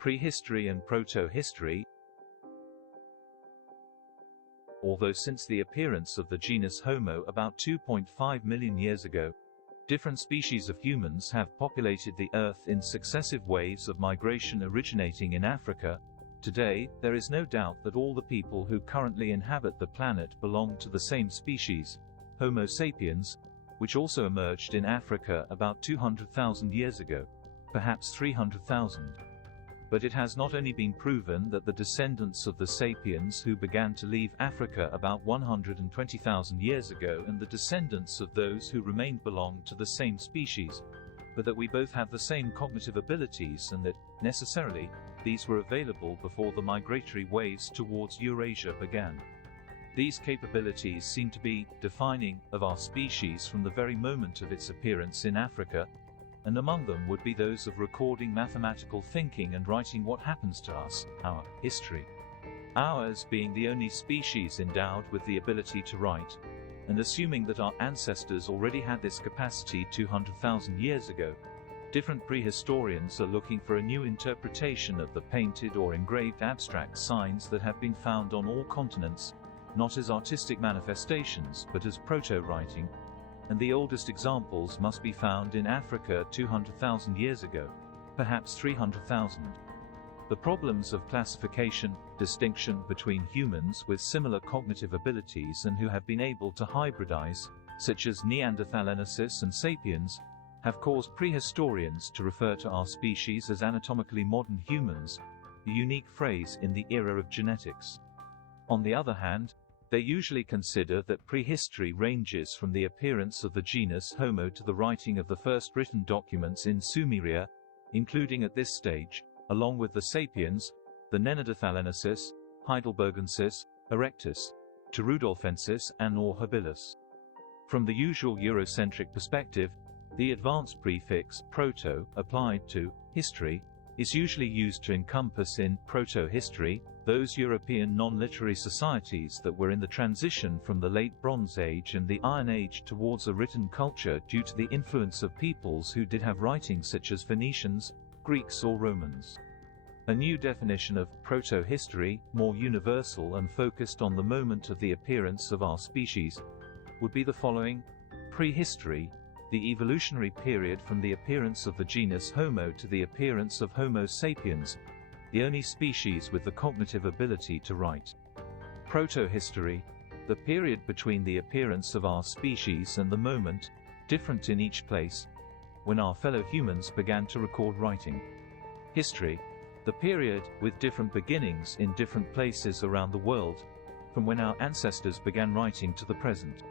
Prehistory and proto-history. Although since the appearance of the genus Homo about 2.5 million years ago, different species of humans have populated the Earth in successive waves of migration originating in Africa, today, there is no doubt that all the people who currently inhabit the planet belong to the same species, Homo sapiens, which also emerged in Africa about 200,000 years ago, perhaps 300,000. But it has not only been proven that the descendants of the sapiens who began to leave Africa about 120,000 years ago and the descendants of those who remained belong to the same species, but that we both have the same cognitive abilities and that, necessarily, these were available before the migratory waves towards Eurasia began. These capabilities seem to be defining of our species from the very moment of its appearance in Africa, and among them would be those of recording mathematical thinking and writing what happens to us, our history. Ours being the only species endowed with the ability to write, and assuming that our ancestors already had this capacity 200,000 years ago, different prehistorians are looking for a new interpretation of the painted or engraved abstract signs that have been found on all continents, not as artistic manifestations but as proto-writing, and the oldest examples must be found in Africa 200,000 years ago, perhaps 300,000. The problems of classification, distinction between humans with similar cognitive abilities and who have been able to hybridize, such as Neanderthalensis and sapiens, have caused prehistorians to refer to our species as anatomically modern humans, a unique phrase in the era of genetics. On the other hand, they usually consider that prehistory ranges from the appearance of the genus Homo to the writing of the first written documents in Sumeria, including at this stage, along with the sapiens, the Neanderthalensis, Heidelbergensis, Erectus, to Rudolfensis and or habilis. From the usual Eurocentric perspective, the advanced prefix proto applied to history is usually used to encompass in proto-history those European non-literary societies that were in the transition from the Late Bronze Age and the Iron Age towards a written culture due to the influence of peoples who did have writing such as Phoenicians, Greeks or Romans. A new definition of proto-history, more universal and focused on the moment of the appearance of our species, would be the following: prehistory, the evolutionary period from the appearance of the genus Homo to the appearance of Homo sapiens, the only species with the cognitive ability to write. Proto-history, the period between the appearance of our species and the moment, different in each place, when our fellow humans began to record writing. History, the period, with different beginnings in different places around the world, from when our ancestors began writing to the present.